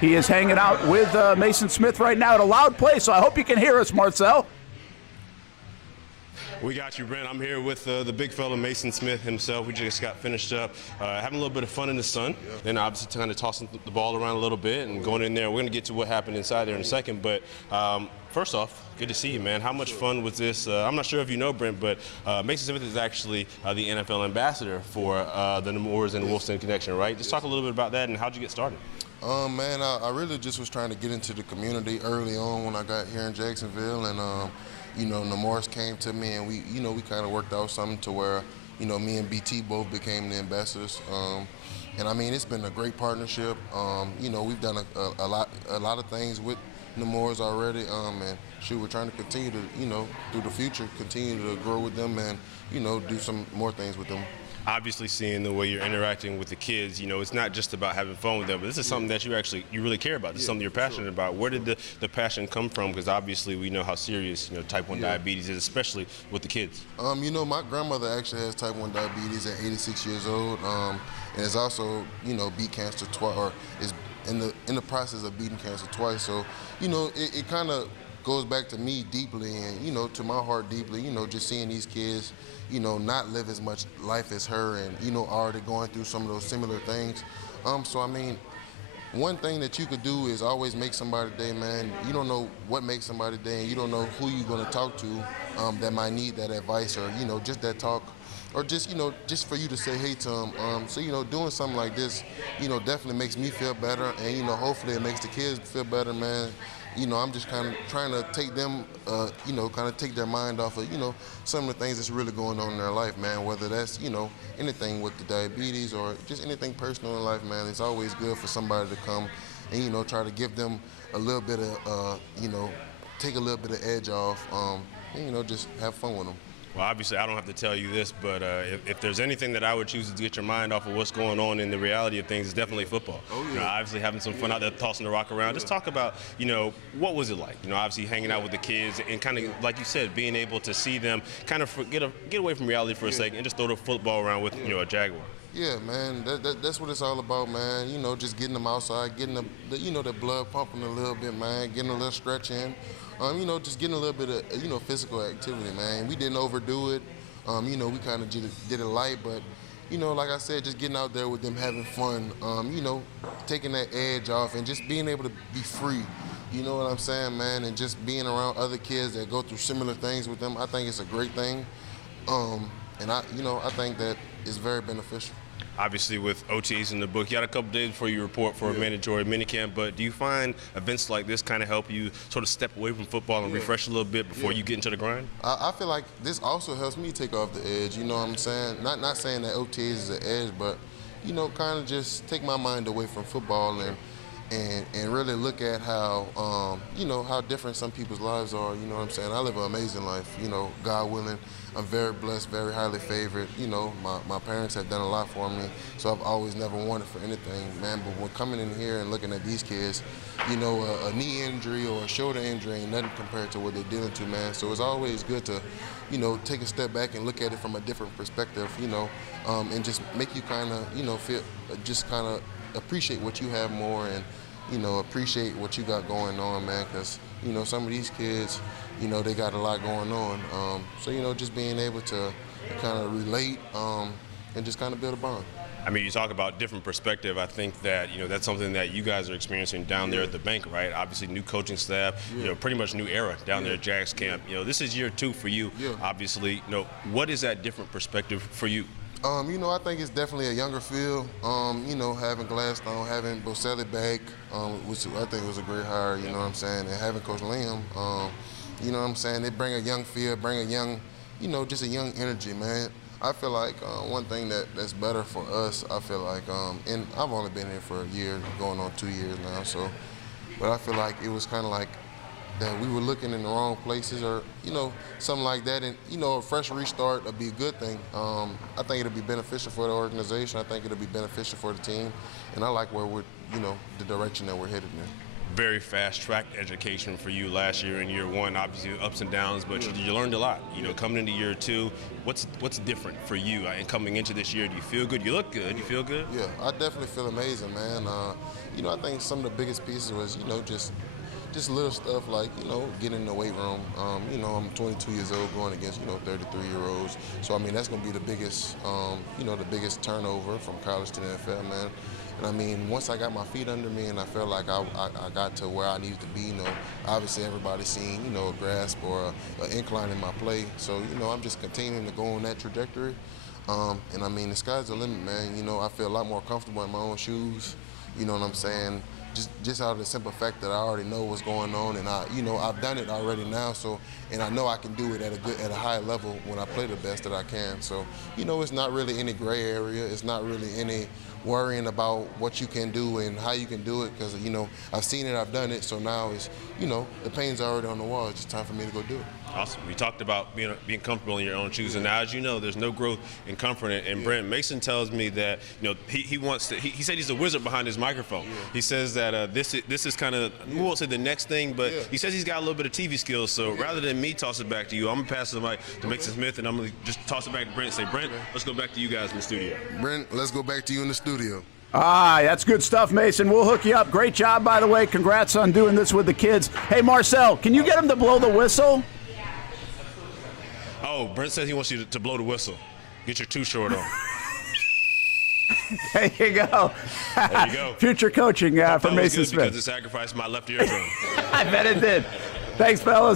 He is hanging out with Maason Smith right now at a loud place, so I hope you can hear us, Marcel. We got you, Brent. I'm here with the big fella, Maason Smith himself. We just got finished up having a little bit of fun in the sun. Then obviously kind of tossing the ball around a little bit and going in there. We're going to get to what happened inside there in a second. But first off, good to see you, man. How much fun was this? I'm not sure if you know, Brent, but Maason Smith is actually the NFL ambassador for the Nemours and Wolfson connection, right? Just talk a little bit about that and how'd you get started? Man, I really just was trying to get into the community early on when I got here in Jacksonville, and you know, Nemours came to me, and we kind of worked out something to where, you know, me and BT both became the ambassadors. And I mean, it's been a great partnership. You know, we've done a lot of things with Nemours already, and we're trying to continue to, you know, through the future, continue to grow with them and, you know, do some more things with them. Obviously, seeing the way you're interacting with the kids, you know, it's not just about having fun with them, but this is something that you really care about. This is something you're passionate about. Where did the passion come from? Because obviously we know how serious, you know, type 1 diabetes is, especially with the kids. You know, my grandmother actually has type 1 diabetes at 86 years old, and is also, you know, beat cancer twice, or is in the process of beating cancer twice. So, you know, it kind of goes back to me deeply, and, you know, to my heart deeply, you know, just seeing these kids, you know, not live as much life as her, and, you know, already going through some of those similar things. So I mean, one thing that you could do is always make somebody's day, man. You don't know what makes somebody's day, and you don't know who you're going to talk to that might need that advice, or, you know, just that talk, or just, you know, just for you to say hey to them. So, you know, doing something like this, you know, definitely makes me feel better, and, you know, hopefully it makes the kids feel better, man. You know, I'm just kind of trying to take them, you know, kind of take their mind off of, you know, some of the things that's really going on in their life, man, whether that's, you know, anything with the diabetes or just anything personal in life, man. It's always good for somebody to come and, you know, try to give them a little bit of, you know, take a little bit of edge off, and, you know, just have fun with them. Well, obviously, I don't have to tell you this, but if there's anything that I would choose to get your mind off of what's going on in the reality of things, it's definitely football. Oh, yeah. You know, obviously having some fun out there, tossing the rock around. Just talk about, you know, what was it like? You know, obviously hanging out with the kids and kind of, like you said, being able to see them kind of get away from reality for a second and just throw the football around with, you know, a Jaguar. Yeah, man, that's what it's all about, man. You know, just getting them outside, getting the you know, the blood pumping a little bit, man, getting a little stretch in. You know, just getting a little bit of, you know, physical activity, man. We didn't overdo it. You know, we kind of did it light, but, you know, like I said, just getting out there with them, having fun, you know, taking that edge off and just being able to be free. You know what I'm saying, man? And just being around other kids that go through similar things with them, I think it's a great thing. And you know, I think that it's very beneficial. Obviously, with OTAs in the book, you had a couple days before you report for a mandatory minicamp, but do you find events like this kind of help you sort of step away from football and refresh a little bit before you get into the grind? I feel like this also helps me take off the edge, you know what I'm saying? Not saying that OTAs is an edge, but, you know, kind of just take my mind away from football and really look at how, you know, how different some people's lives are, you know what I'm saying? I live an amazing life, you know, God willing. I'm very blessed, very highly favored. You know, my parents have done a lot for me, so I've always never wanted for anything, man. But when coming in here and looking at these kids, you know, a knee injury or a shoulder injury ain't nothing compared to what they're dealing to, man. So it's always good to, you know, take a step back and look at it from a different perspective, you know, and just make you kind of, you know, feel, just kind of appreciate what you have more and, you know, appreciate what you got going on, man, because, you know, some of these kids, you know, they got a lot going on. So, you know, just being able to kind of relate and just kind of build a bond. I mean, you talk about different perspective. I think that, you know, that's something that you guys are experiencing down there at the bank, right? Obviously, new coaching staff, you know, pretty much new era down there at Jags Camp. You know, this is year 2 for you, obviously. You know, what is that different perspective for you? You know, I think it's definitely a younger feel. You know, having Gladstone, having Boselli back, which I think was a great hire, you know what I'm saying, and having Coach Liam, you know what I'm saying, they bring a young feel, bring a young, you know, just a young energy, man. I feel like one thing that's better for us, I feel like, and I've only been here for a year, going on 2 years now, so, but I feel like it was kind of like that we were looking in the wrong places or, you know, something like that. And, you know, a fresh restart would be a good thing. I think it'll be beneficial for the organization. I think it'll be beneficial for the team. And I like where we're, you know, the direction that we're headed in. very fast-track education for you last year in year one. Obviously, ups and downs, but you learned a lot. You know, coming into year two, what's different for you? And coming into this year, do you feel good? You look good. You feel good? Yeah, I definitely feel amazing, man. You know, I think some of the biggest pieces was, you know, just little stuff like, you know, getting in the weight room. You know, I'm 22 years old going against, you know, 33-year-olds. So, I mean, that's going to be the biggest, you know, the biggest turnover from college to the NFL, man. And, I mean, once I got my feet under me and I felt like I got to where I needed to be, you know, obviously everybody's seen, you know, a grasp or an incline in my play. So, you know, I'm just continuing to go on that trajectory. And, I mean, the sky's the limit, man. You know, I feel a lot more comfortable in my own shoes. You know what I'm saying? Just out of the simple fact that I already know what's going on, and you know, I've done it already now. So, and I know I can do it at a high level when I play the best that I can. So, you know, it's not really any gray area. It's not really any worrying about what you can do and how you can do it, because, you know, I've seen it, I've done it. So now it's, you know, the pain's already on the wall. It's just time for me to go do it. Awesome. We talked about being comfortable in your own shoes, and now, as you know, there's no growth in comfort. And Brent, Maason tells me that, you know, he wants to. He said he's a wizard behind his microphone. Yeah. He says that this is kind of, we won't say the next thing, but he says he's got a little bit of TV skills. So rather than me toss it back to you, I'm gonna pass the mic to Maason Smith, and I'm gonna just toss it back to Brent and say, Brent, let's go back to you guys in the studio. Brent, let's go back to you in the studio. That's good stuff, Maason. We'll hook you up. Great job, by the way. Congrats on doing this with the kids. Hey, Marcel, can you get him to blow the whistle? Oh, Brent says he wants you to blow the whistle. Get your too short on. There you go. There you go. Future coaching for Maason Smith. Because it sacrificed my left eardrum. I bet it did. Thanks, fellas.